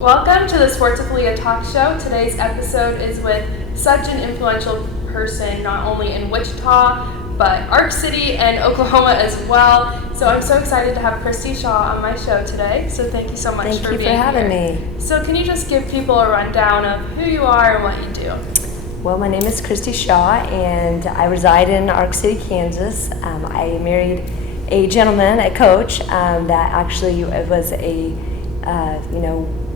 Welcome to the Sports with Aliyah Talk Show. Today's episode is with such an influential person, not only in Wichita, but Ark City and Oklahoma as well. So I'm so excited to have Kristi Shaw on my show today. So thank you so much for being here. Thank you for having me. So can you just give people a rundown of who you are and what you do? Well, my name is Kristi Shaw, and I reside in Ark City, Kansas. I married a gentleman, a coach, that actually was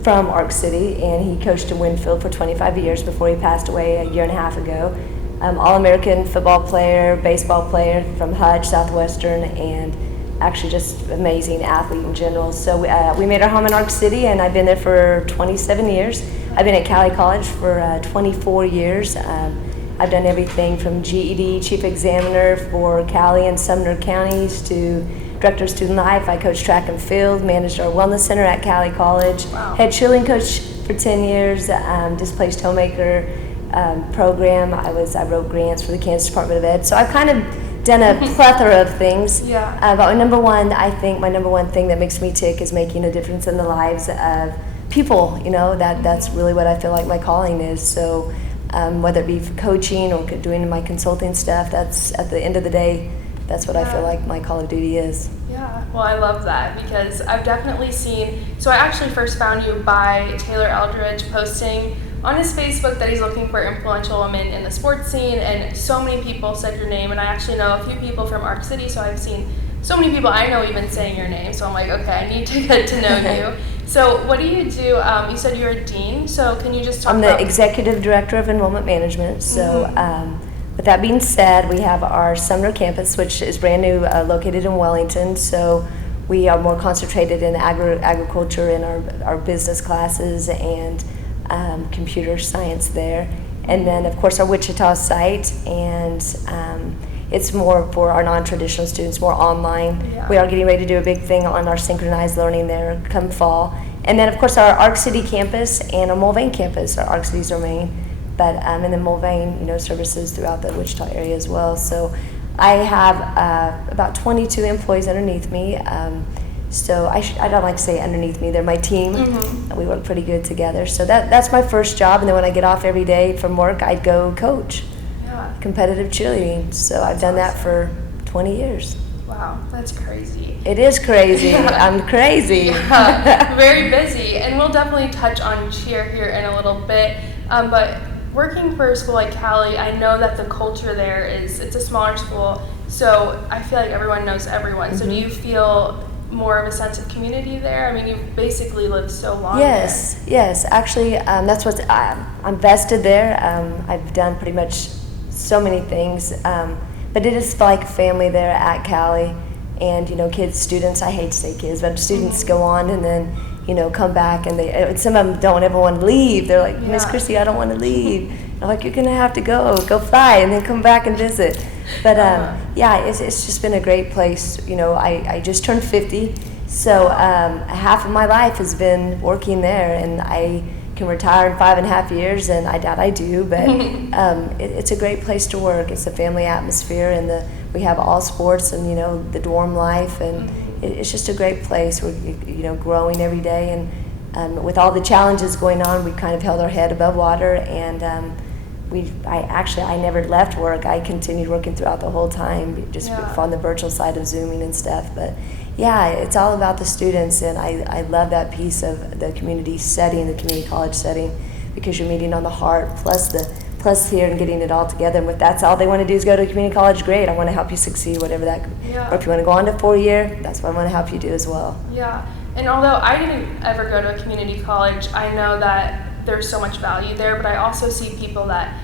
from Ark City, and he coached in Winfield for 25 years before he passed away a year and a half ago. All-American football player, baseball player from Hutch, Southwestern, and actually just amazing athlete in general. So we made our home in Ark City, and I've been there for 27 years. I've been at Cowley College for 24 years. I've done everything from GED, chief examiner for Cowley and Sumner counties, to director of student life. I coached track and field, managed our wellness center at Cowley College, Head cheerleading coach for 10 years, displaced homemaker program. I wrote grants for the Kansas Department of Ed. So I've kind of done a plethora of things. But my number one thing that makes me tick is making a difference in the lives of people. That's really what I feel like my calling is. So whether it be for coaching or doing my consulting stuff, that's at the end of the day, that's what I feel like my call of duty is. Yeah, well, I love that because I've definitely seen, so I actually first found you by Taylor Eldridge posting on his Facebook that he's looking for influential women in the sports scene, and so many people said your name, and I actually know a few people from Ark City, so I've seen so many people I know even saying your name, so I'm like, okay, I need to get to know you. So what do? You said you're a dean, so can you just talk about... I'm the executive director of enrollment management, so with that being said, we have our Sumner campus, which is brand new, located in Wellington. So we are more concentrated in agriculture in our business classes and computer science there. And then, of course, our Wichita site, and it's more for our non-traditional students, more online. Yeah. We are getting ready to do a big thing on our synchronized learning there come fall. And then, of course, our Ark City campus and our Mulvane campus. Our Ark City's our main. But and then Mulvane, services throughout the Wichita area as well. So I have about 22 employees underneath me. So I don't like to say underneath me. They're my team. Mm-hmm. We work pretty good together. So that's my first job. And then when I get off every day from work, I go coach competitive cheerleading. So I've done that for 20 years. Wow, that's crazy. It is crazy. Yeah. I'm crazy. Yeah, very busy. And we'll definitely touch on cheer here in a little bit. But working for a school like Cowley, I know that the culture there it's a smaller school, so I feel like everyone knows everyone. Mm-hmm. So do you feel more of a sense of community there? I mean, you've basically lived so long there. Yes. Actually, that's what I'm vested there. I've done pretty much so many things, but it is like family there at Cowley. And, kids, students, I hate to say kids, but students go on and then come back, and some of them don't ever want to leave. They're like, Miss Kristi, I don't want to leave. I'm like, you're going to have to go fly, and then come back and visit. But it's just been a great place. I just turned 50, so half of my life has been working there, and I can retire in 5.5 years, and I doubt I do, but it's a great place to work. It's a family atmosphere, and we have all sports and, the dorm life, and it's just a great place. We're, growing every day, and with all the challenges going on, we've kind of held our head above water, and I never left work. I continued working throughout the whole time, just on the virtual side of Zooming and stuff. But it's all about the students, and I love that piece of the community setting, the community college setting, because you're meeting on the heart, plus here and getting it all together. And if that's all they want to do is go to a community college, great. I want to help you succeed, whatever that. Or if you want to go on to 4-year, that's what I want to help you do as well. Yeah, and although I didn't ever go to a community college, I know that there's so much value there, but I also see people that,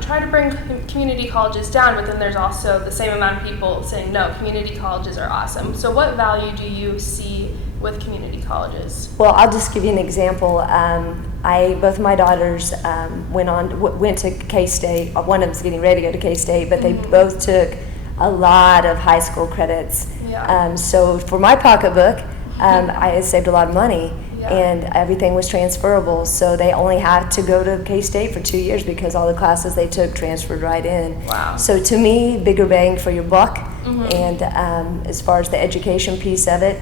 try to bring community colleges down, but then there's also the same amount of people saying, no, community colleges are awesome. So what value do you see with community colleges? Well, I'll just give you an example. Both of my daughters went to K-State. One of them's getting ready to go to K-State, but they both took a lot of high school credits. Yeah. So for my pocketbook, I saved a lot of money. Yeah. And everything was transferable, so they only had to go to K-State for 2 years because all the classes they took transferred right in. Wow. So to me, bigger bang for your buck. Mm-hmm. And as far as the education piece of it,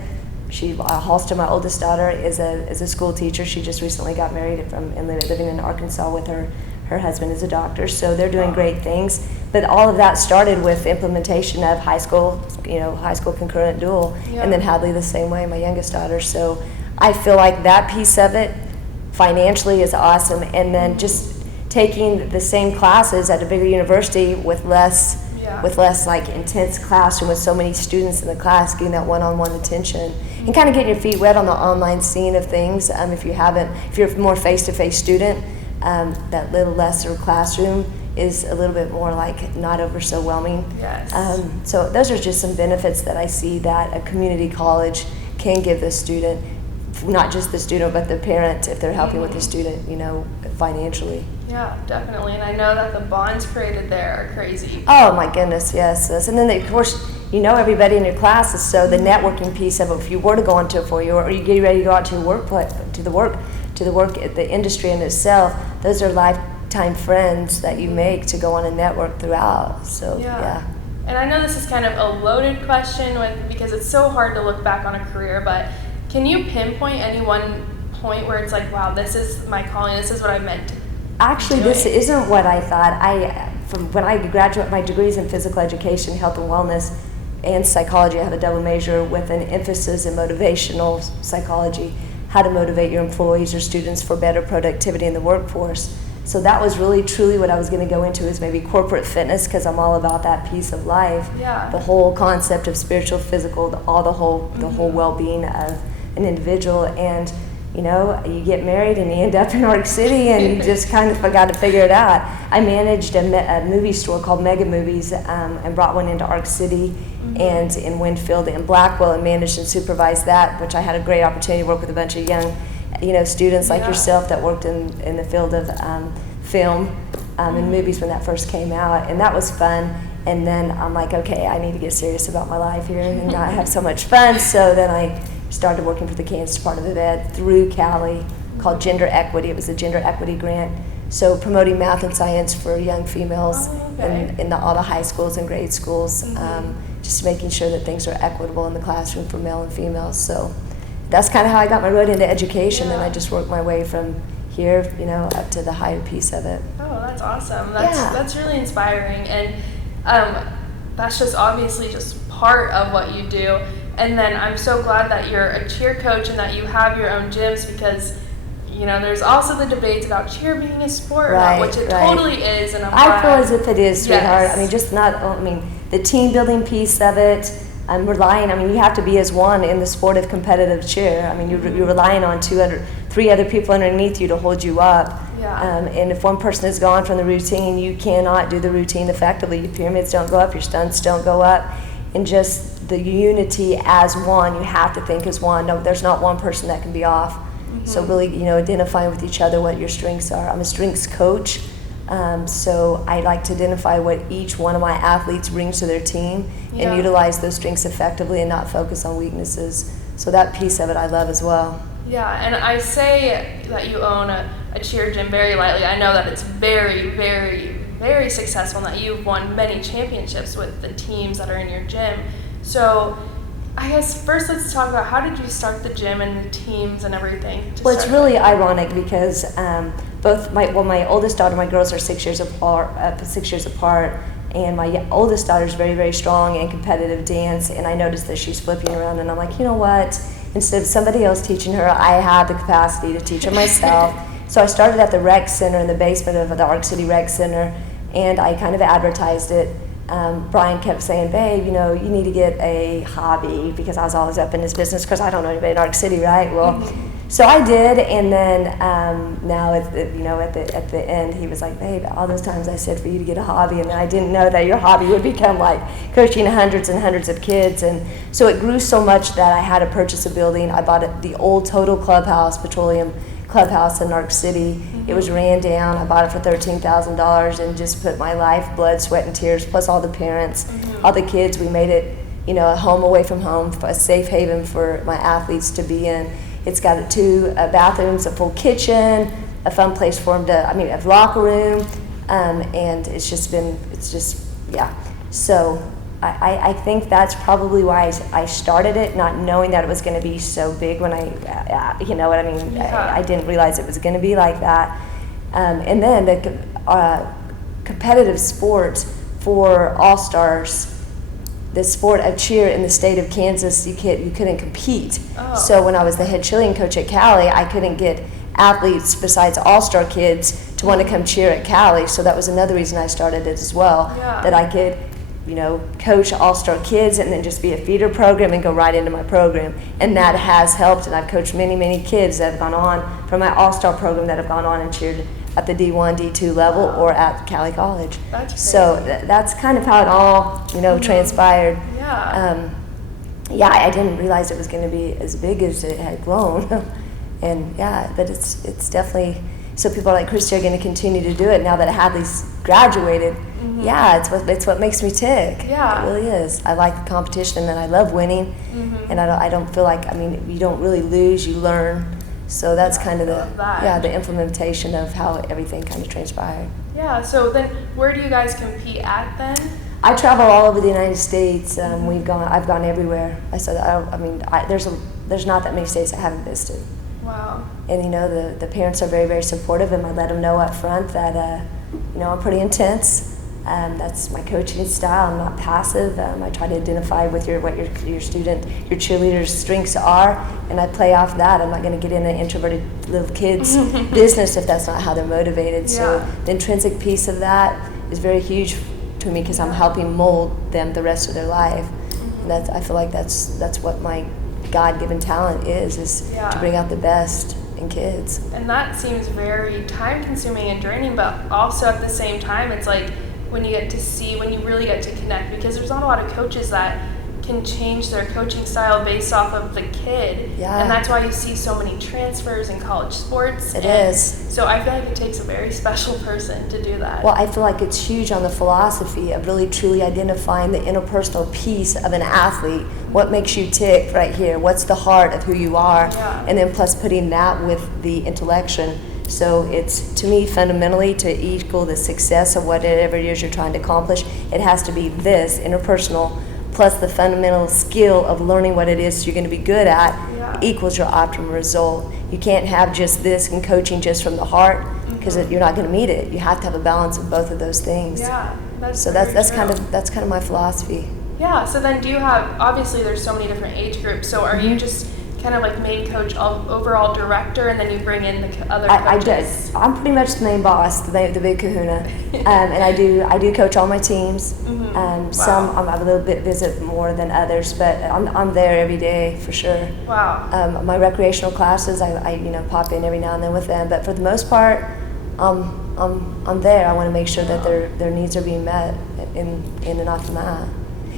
Halston, my oldest daughter, is a school teacher. She just recently got married and living in Arkansas with her husband is a doctor. So they're doing great things. But all of that started with implementation of high school concurrent dual, and then Hadley the same way, my youngest daughter. So I feel like that piece of it financially is awesome, and then just taking the same classes at a bigger university with less like intense classroom with so many students in the class, getting that one-on-one attention and kind of getting your feet wet on the online scene of things. If you're a more face-to-face student, that little lesser classroom is a little bit more like not overwhelming. Yes. So those are just some benefits that I see that a community college can give the student, not just the student but the parent if they're helping with the student, financially. Yeah, definitely. And I know that the bonds created there are crazy. Oh my goodness, yes. And then of course, everybody in your classes, so the networking piece of it, if you were to go into it for you, or you get ready to go out to your workplace, to the work at the industry in itself, those are lifetime friends that you make to go on a network throughout. So yeah. And I know this is kind of a loaded question because it's so hard to look back on a career, but can you pinpoint any one point where it's like, wow, this is my calling, this is what I meant? Actually, this isn't what I thought. From when I graduated, my degrees in physical education, health and wellness, and psychology. I have a double major with an emphasis in motivational psychology, how to motivate your employees or students for better productivity in the workforce. So that was really truly what I was going to go into, is maybe corporate fitness, because I'm all about that piece of life. Yeah. The whole concept of spiritual, physical, the whole well-being of an individual. And you get married and you end up in Ark City and you just kind of got to figure it out. I managed a movie store called Mega Movies and brought one into Ark City and in Winfield and Blackwell, and managed and supervised that, which I had a great opportunity to work with a bunch of young students like yourself that worked in the field of film and movies when that first came out, and that was fun. And then I'm like, okay, I need to get serious about my life here and not have so much fun. So then I started working for the Kansas Department of Ed through Cowley, called Gender Equity. It was a gender equity grant. So promoting math and science for young females in all the high schools and grade schools, just making sure that things are equitable in the classroom for male and females. So that's kind of how I got my road into education, and I just worked my way from here, up to the higher piece of it. Oh, that's awesome. That's really inspiring, and that's just obviously just part of what you do. And then I'm so glad that you're a cheer coach and that you have your own gyms, because there's also the debates about cheer being a sport, which it totally is. And I feel as if it is, sweetheart. The team building piece of it. I'm relying. You have to be as one in the sport of competitive cheer. You're relying on 3 other people underneath you to hold you up. Yeah. And if one person is gone from the routine, you cannot do the routine effectively. Your pyramids don't go up, your stunts don't go up, and just the unity as one. You have to think as one. No, there's not one person that can be off. So really, identifying with each other what your strengths are. I'm a strengths coach, so I like to identify what each one of my athletes brings to their team and utilize those strengths effectively and not focus on weaknesses. So that piece of it I love as well. Yeah, and I say that you own a cheer gym very lightly. I know that it's very, very, very successful and that you've won many championships with the teams that are in your gym. So I guess first let's talk about, how did you start the gym and the teams and everything? Well, it's really ironic because my oldest daughter, my girls are 6 years apart, and my oldest daughter is very, very strong in competitive dance, and I noticed that she's flipping around, and I'm like, you know what? Instead of somebody else teaching her, I have the capacity to teach her myself. So I started at the rec center in the basement of the Ark City Rec Center, and I kind of advertised it. Brian kept saying, babe, you need to get a hobby, because I was always up in his business, because I don't know anybody in Ark City, right? Well, so I did, and then now at the end, he was like, babe, all those times I said for you to get a hobby, and I didn't know that your hobby would become like coaching hundreds and hundreds of kids. And so it grew so much that I had to purchase a building. I bought the old Total Clubhouse, Petroleum Clubhouse in Ark City. It was ran down. I bought it for $13,000 and just put my life, blood, sweat, and tears, plus all the parents, all the kids. We made it, a home away from home, a safe haven for my athletes to be in. It's got 2 bathrooms, a full kitchen, a fun place for them a locker room, and it's just, So I think that's probably why I started it, not knowing that it was going to be so big when you know what I mean? Yeah. I didn't realize it was going to be like that. And then the competitive sport for Allstars, the sport of cheer in the state of Kansas, you couldn't compete. Oh. So when I was the head cheerleading coach at Cowley, I couldn't get athletes besides all-star kids to want to come cheer at Cowley. So that was another reason I started it as well, Yeah. that I could, you know, coach all-star kids and then just be a feeder program and go right into my program. And that has helped, and I've coached many, many kids that have gone on from my all-star program that have gone on and cheered at the D1, D2 level or at Cowley College. That's crazy. So that's kind of how it all, you know, transpired. Yeah. Yeah, I didn't realize it was going to be as big as it had grown. And yeah, but it's definitely, so people like Kristi are going to continue to do it now that Hadley's graduated. Mm-hmm. Yeah, it's what makes me tick. Yeah. It really is. I like the competition and I love winning. Mm-hmm. And I don't feel like, I mean, you don't really lose, you learn. So that's Yeah, kind of I love that. the implementation of how everything kind of transpired. Yeah, so then where do you guys compete at then? I travel all over the United States. I've gone everywhere. There's not that many states I haven't visited. Wow. And you know, the parents are very, very supportive, and I let them know up front that you know, I'm pretty intense. That's my coaching style. I'm not passive. I try to identify with what your cheerleader's strengths are, and I play off that. I'm not going to get in an introverted little kid's business if that's not how they're motivated. So Yeah. the intrinsic piece of that is very huge to me because I'm helping mold them the rest of their life. And I feel like that's what my God-given talent is Yeah. to bring out the best in kids. And that seems very time-consuming and draining, but also at the same time, it's like when you really get to connect, because there's not a lot of coaches that can change their coaching style based off of the kid. Yeah. And that's why you see so many transfers in college sports. It is. So I feel like it takes a very special person to do that. Well, I feel like it's huge on the philosophy of really truly identifying the interpersonal piece of an athlete. What makes you tick right here? What's the heart of who you are? Yeah. And then plus putting that with the intellection. So it's, to me, fundamentally to equal the success of whatever it is you're trying to accomplish, it has to be this interpersonal plus the fundamental skill of learning what it is you're going to be good at equals your optimal result. You can't have just this and coaching just from the heart because you're not going to meet it. You have to have a balance of both of those things. Yeah, So that's kind of my philosophy. Yeah, so then do you have, obviously there's so many different age groups, so are you just kind of like main coach, overall director, and then you bring in the other coaches? I'm pretty much the main boss, the big kahuna, and I do coach all my teams. Some I'm a little bit visit more than others, but I'm there every day for sure. Wow. My recreational classes, I pop in every now and then with them, but for the most part, I'm there. I want to make sure that their needs are being met in and off the mat.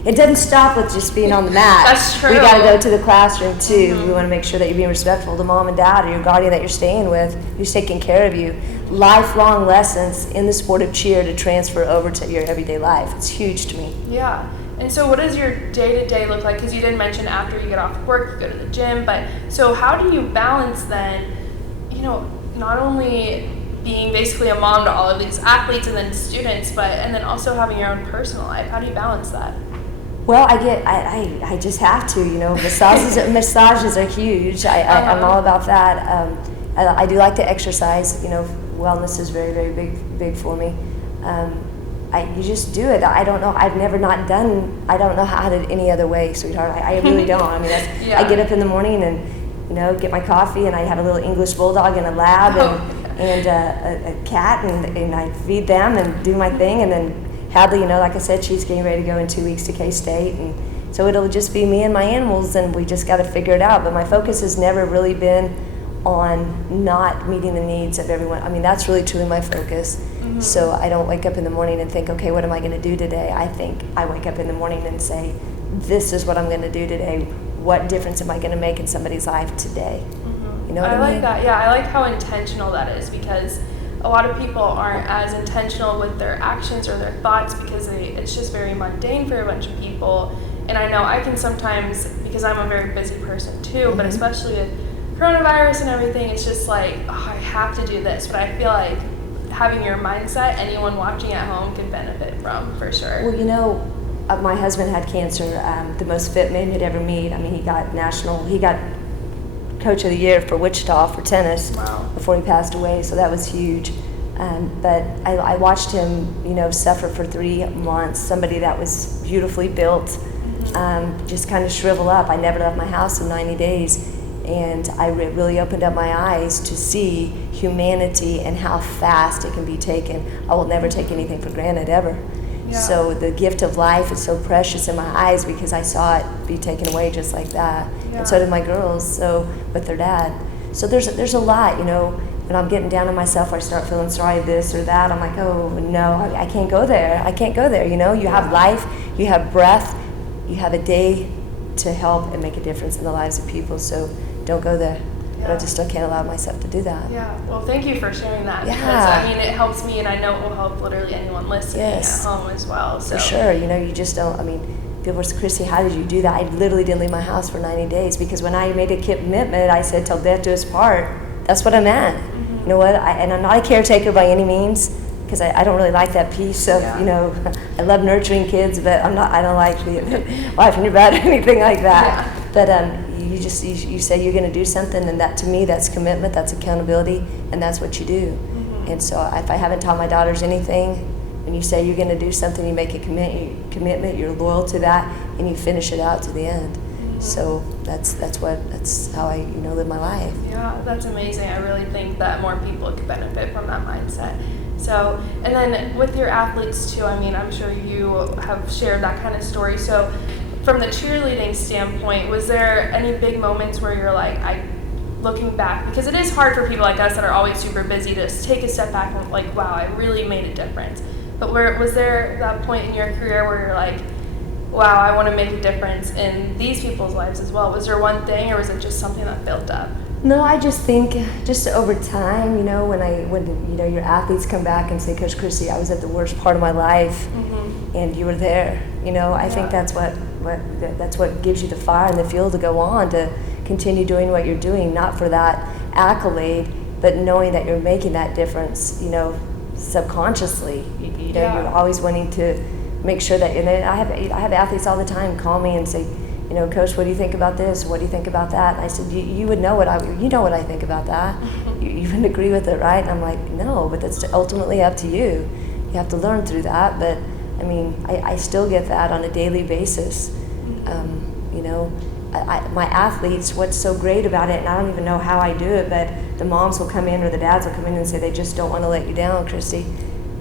It doesn't stop with just being on the mat. That's true. We got to go to the classroom too. We want to make sure that you're being respectful to mom and dad or your guardian that you're staying with, who's taking care of you. Lifelong lessons in the sport of cheer to transfer over to your everyday life. It's huge to me. Yeah. And so what does your day-to-day look like? Because you did mention after you get off work, you go to the gym, but so how do you balance then, not only being basically a mom to all of these athletes and then students, and then also having your own personal life? How do you balance that? Well, I just have to, massages are huge. I'm all about that. I do like to exercise. Wellness is very, very big for me. You just do it. I don't know. I've never not done. I don't know how to any other way, sweetheart. I really don't. I mean, I get up in the morning and get my coffee, and I have a little English bulldog in a lab and a cat, and I feed them and do my thing, and then Hadley, like I said, she's getting ready to go in 2 weeks to K-State, and so it'll just be me and my animals, and we just got to figure it out. But my focus has never really been on not meeting the needs of everyone. I mean, that's really truly my focus. So I don't wake up in the morning and think, okay, what am I going to do today? I wake up in the morning and say, this is what I'm going to do today. What difference am I going to make in somebody's life today? You know what I mean? I like that. Yeah, I like how intentional that is, because a lot of people aren't as intentional with their actions or their thoughts because it's just very mundane for a bunch of people. And I know I can sometimes, because I'm a very busy person too, but especially with coronavirus and everything, it's just like, I have to do this. But I feel like having your mindset, anyone watching at home can benefit from, for sure. Well, my husband had cancer, the most fit man you'd ever meet. I mean, he got Coach of the Year for Wichita for tennis. Wow. Before he passed away, so that was huge. But I watched him, suffer for 3 months. Somebody that was beautifully built, just kind of shrivel up. I never left my house in 90 days, and I really opened up my eyes to see humanity and how fast it can be taken. I will never take anything for granted, ever. Yeah. So the gift of life is so precious in my eyes because I saw it be taken away just like that. Yeah. And so did my girls, so with their dad. So there's a lot, when I'm getting down on myself, or I start feeling sorry this or that, I'm like, oh no, I can't go there. I can't go there, You have life, you have breath, you have a day to help and make a difference in the lives of people, so don't go there. But I just still can't allow myself to do that. Yeah, well, thank you for sharing that. Yeah. Because, it helps me, and I know it will help literally anyone listening at home as well. So. For sure, you just don't, people say, Kristi, how did you do that? I literally didn't leave my house for 90 days because when I made a commitment, I said, till death do us part. That's what I meant. Mm-hmm. You know what? And I'm not a caretaker by any means because I don't really like that piece of, I love nurturing kids, but I don't like the wife in your bed or anything like that. Yeah. But you say you're going to do something, and that to me, that's commitment, that's accountability, and that's what you do. Mm-hmm. And so if I haven't taught my daughters anything, when you say you're going to do something, you make a commitment, you're loyal to that, and you finish it out to the end. Mm-hmm. So that's how I live my life. Yeah, that's amazing. I really think that more people could benefit from that mindset. So, and then with your athletes too, I'm sure you have shared that kind of story. So from the cheerleading standpoint, was there any big moments where you're like, looking back, because it is hard for people like us that are always super busy to just take a step back and like, wow, I really made a difference. But was there that point in your career where you're like, wow, I want to make a difference in these people's lives as well? Was there one thing, or was it just something that built up? No, I just think just over time, when your athletes come back and say, Coach Kristi, I was at the worst part of my life, and you were there. I think that's what gives you the fire and the fuel to go on to continue doing what you're doing, not for that accolade, but knowing that you're making that difference, subconsciously. You're always wanting to make sure that, I have athletes all the time call me and say, Coach, what do you think about this? What do you think about that? And I said, you would know what I think about that. You wouldn't agree with it, right? And I'm like, no, but that's ultimately up to you. You have to learn through that. But I still get that on a daily basis. My athletes, what's so great about it, and I don't even know how I do it, but the moms will come in or the dads will come in and say they just don't want to let you down, Kristi.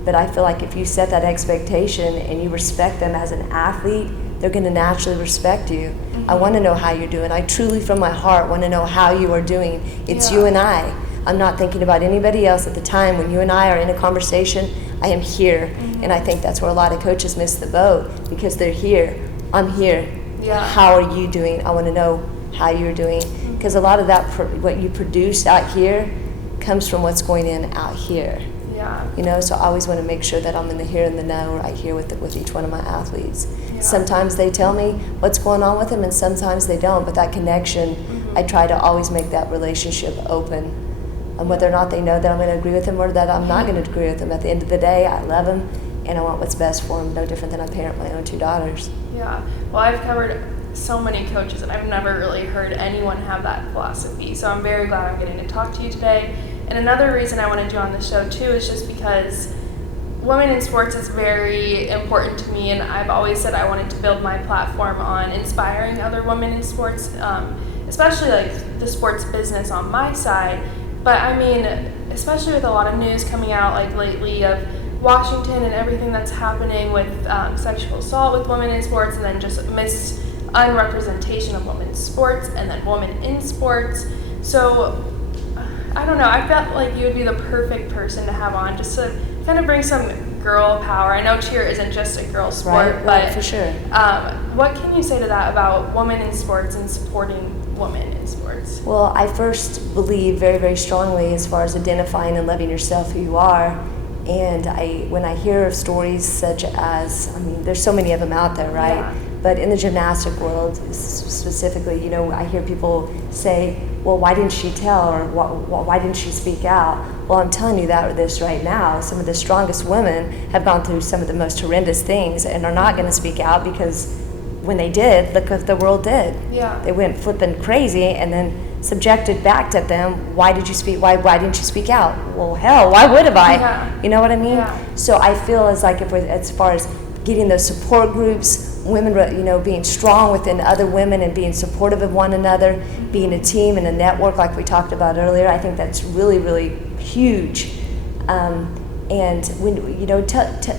But I feel like if you set that expectation and you respect them as an athlete, they're going to naturally respect you. I want to know how you're doing. I truly, from my heart, want to know how you are doing. It's you and I. I'm not thinking about anybody else at the time. When you and I are in a conversation, I am here. And I think that's where a lot of coaches miss the boat, because they're here. I'm here. Yeah. How are you doing? I want to know how you're doing. Because a lot of that, what you produce out here, comes from what's going in out here. Yeah. So I always want to make sure that I'm in the here and the now right here with each one of my athletes. Yeah. Sometimes they tell me what's going on with them, and sometimes they don't. But that connection, I try to always make that relationship open. And whether or not they know that I'm going to agree with them or that I'm not going to agree with them, at the end of the day, I love them and I want what's best for them, no different than I parent my own 2 daughters. Yeah. Well, I've covered so many coaches, and I've never really heard anyone have that philosophy. So I'm very glad I'm getting to talk to you today. And another reason I wanted you on the show too is just because women in sports is very important to me, and I've always said I wanted to build my platform on inspiring other women in sports, especially like the sports business on my side. But especially with a lot of news coming out like lately of Washington and everything that's happening with sexual assault with women in sports, and then just unrepresentation of women's sports and then women in sports. So I don't know, I felt like you would be the perfect person to have on, just to kind of bring some girl power. I know cheer isn't just a girl sport, right, for sure. What can you say to that about women in sports and supporting women in sports? Well, I first believe very, very strongly as far as identifying and loving yourself who you are. And when I hear of stories such as, there's so many of them out there, right? Yeah. But in the gymnastic world specifically, I hear people say, well, why didn't she tell, or why didn't she speak out? Well, I'm telling you this right now. Some of the strongest women have gone through some of the most horrendous things and are not going to speak out, because when they did, look what the world did. Yeah. They went flipping crazy, and then subjected back at them. Why did you speak? Why didn't you speak out? Well, hell, why would have I? Yeah. You know what I mean? Yeah. So I feel as far as getting those support groups, women, being strong within other women and being supportive of one another, being a team and a network like we talked about earlier. I think that's really, really huge. And when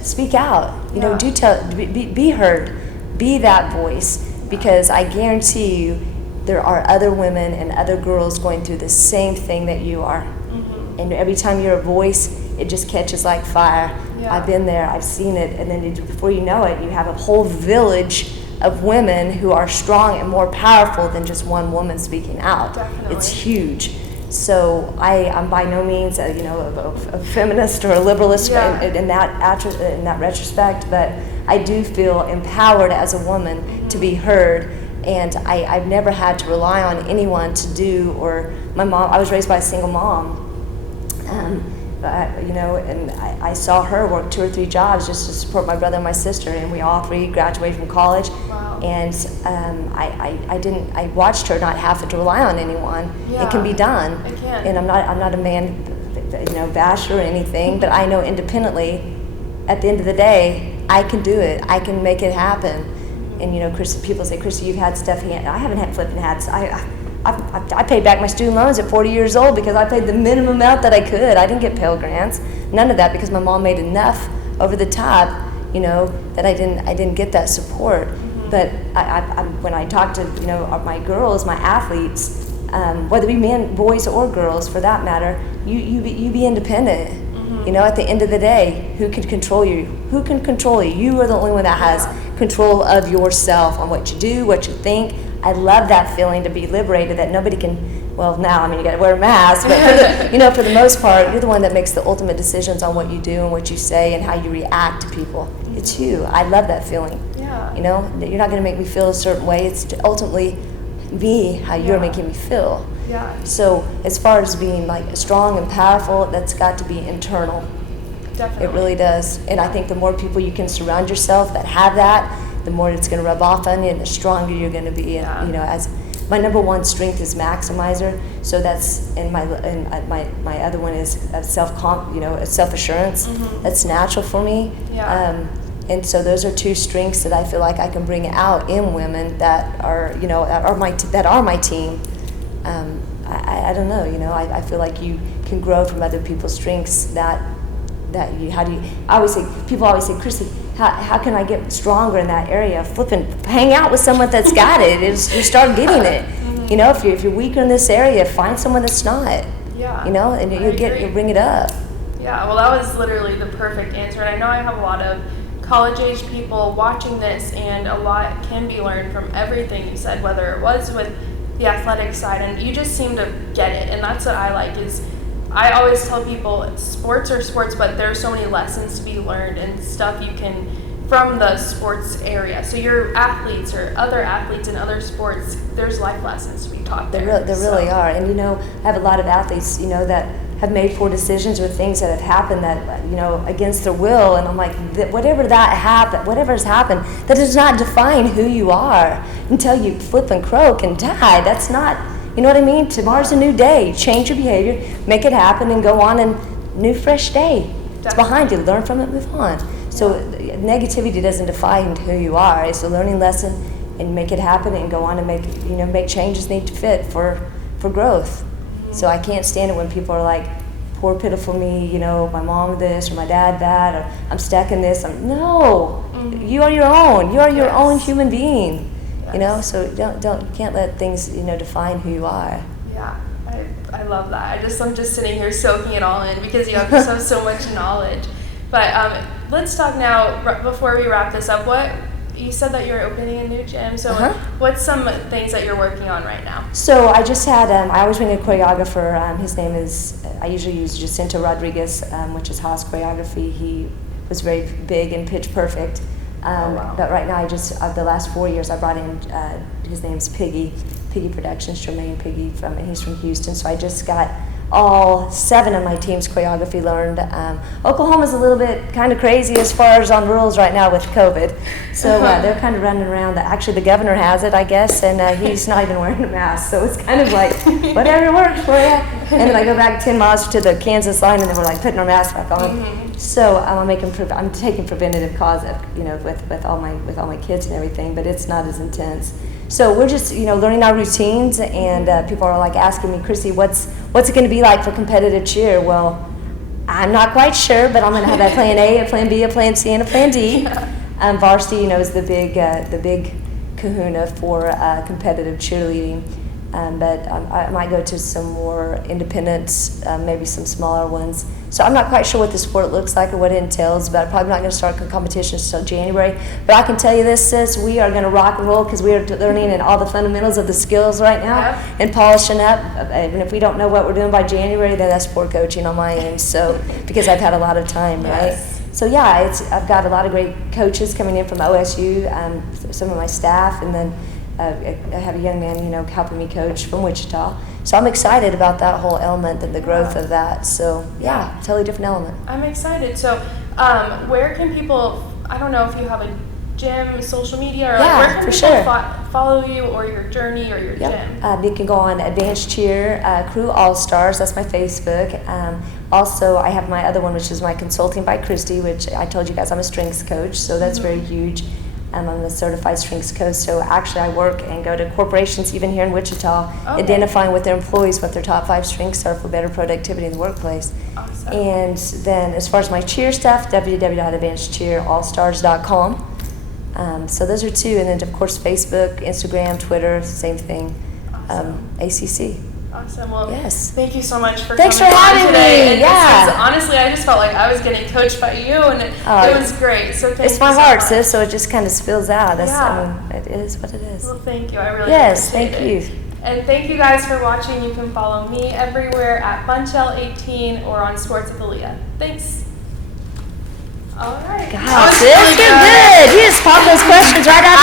speak out. Be heard. Be that voice, because I guarantee you there are other women and other girls going through the same thing that you are. Mm-hmm. And every time you're a voice, it just catches like fire. Yeah. I've been there, I've seen it, and then before you know it, you have a whole village of women who are strong and more powerful than just one woman speaking out. Definitely. It's huge. So I'm by no means a feminist or a liberalist in that retrospect, but I do feel empowered as a woman to be heard, and I've never had to rely on anyone to do, or my mom. I was raised by a single mom, and I saw her work 2 or 3 jobs just to support my brother and my sister, and we all 3 graduated from college. Wow. And I watched her not have to rely on anyone. Yeah. It can be done. It can. And I'm not a man, basher or anything, but I know independently, at the end of the day, I can do it. I can make it happen. And Kristi, people say, Kristi, you've had stuff. I haven't had flipping hats. I paid back my student loans at 40 years old because I paid the minimum amount that I could. I didn't get Pell Grants, none of that, because my mom made enough over the top, that I didn't get that support. Mm-hmm. But when I talk to my girls, my athletes, whether it be men, boys, or girls for that matter, you be independent. Mm-hmm. At the end of the day, who can control you? Who can control you? You are the only one that has control of yourself on what you do, what you think. I love that feeling, to be liberated, that nobody can. Well, now you got to wear a mask, but for the most part, you're the one that makes the ultimate decisions on what you do and what you say and how you react to people. It's you. I love that feeling. Yeah. You're not going to make me feel a certain way. It's to ultimately be how you're making me feel. Yeah. So as far as being like strong and powerful, that's got to be internal. Definitely. It really does. And I think the more people you can surround yourself that have that, the more it's going to rub off on you, and the stronger you're going to be. Yeah. And, as my number one strength is maximizer. So that's my other one is self-assurance. Mm-hmm. That's natural for me. Yeah. And so those are 2 strengths that I feel like I can bring out in women that are my team. I don't know. I feel like you can grow from other people's strengths. People always say, Kristi, how can I get stronger in that area? Hang out with someone that's got it. You start getting it. Mm-hmm. If you're weaker in this area, find someone that's not. Yeah. And you bring it up. Yeah. Well, that was literally the perfect answer. And I know I have a lot of college-age people watching this, and a lot can be learned from everything you said, whether it was with the athletic side, and you just seem to get it. And that's what I like. Is I always tell people sports are sports, but there are so many lessons to be learned and stuff you can from the sports area. So your athletes or other athletes in other sports, there's life lessons to be taught there. There really are. And I have a lot of athletes, that have made poor decisions or things that have happened that, against their will. And I'm like, whatever's happened, that does not define who you are until you flip and croak and die. That's not, you know what I mean? Tomorrow's a new day. Change your behavior, make it happen, and go on, and new fresh day. Definitely. It's behind you. Learn from it, move on. So negativity doesn't define who you are. It's a learning lesson, and make it happen and go on and make changes need to fit for growth. Mm-hmm. So I can't stand it when people are like, poor pitiful me, my mom this or my dad that, or I'm stuck in this. No, mm-hmm. You are your own. You are your own human being. Yes. So you can't let things define who you are. Yeah, I love that. I'm just sitting here soaking it all in because you have so much knowledge. But let's talk now, before we wrap this up, you said that you're opening a new gym, so what's some things that you're working on right now? So I just had, I always bring a choreographer, his name is, I usually use Jacinto Rodriguez, which is Haas Choreography. He was very big and pitch perfect. But right now, the last 4 years, I brought in, his name's Piggy, Piggy Productions, Jermaine Piggy, and he's from Houston. So I just got all 7 of my team's choreography learned. Oklahoma's a little bit kind of crazy as far as on rules right now with COVID. So they're kind of running around. Actually, the governor has it, I guess, and he's not even wearing a mask. So it's kind of like, whatever works for you. And then I go back 10 miles to the Kansas line, and then we're like putting our masks back on. So I'm taking preventative cause, with all my kids and everything, but it's not as intense. So we're just, learning our routines, and people are like asking me, Kristi, what's it going to be like for competitive cheer? Well, I'm not quite sure, but I'm going to have a plan A, a plan B, a plan C, and a plan D. Varsity, is the big kahuna for competitive cheerleading. But I might go to some more independents, maybe some smaller ones. So I'm not quite sure what the sport looks like or what it entails, but I'm probably not going to start competitions until January. But I can tell you this, sis, we are going to rock and roll because we are learning in all the fundamentals of the skills right now and polishing up. And if we don't know what we're doing by January, then that's poor coaching on my end. So because I've had a lot of time, right? So yeah, I've got a lot of great coaches coming in from OSU, some of my staff, and then I have a young man, helping me coach from Wichita. So I'm excited about that whole element and the growth of that. So yeah, totally different element. I'm excited. So where can people, I don't know if you have a gym, social media, or where can people follow you or your journey or your gym? You can go on Advanced Cheer Crew Allstarz. That's my Facebook. Also, I have my other one, which is my Consulting by Kristi, which I told you guys I'm a strengths coach, so that's very huge. I'm a certified strengths coach, so actually I work and go to corporations even here in Wichita, identifying with their employees what their top 5 strengths are for better productivity in the workplace. Awesome. And then as far as my cheer stuff, www.advancedcheerallstars.com. So those are 2, and then of course Facebook, Instagram, Twitter, same thing. ACC. Awesome. Well, yes. Thank you so much for Thanks coming for having today. me. And honestly, I just felt like I was getting coached by you, and it was great. So thank you. It's my so heart, much. sis. So it just kind of spills out. It is what it is. Well, thank you. I really thank appreciate it. you. And thank you guys for watching. You can follow me everywhere at BunchL18 or on Sports with Aliyah. Thanks. All right. God, sis, you're good. You just popped those questions right out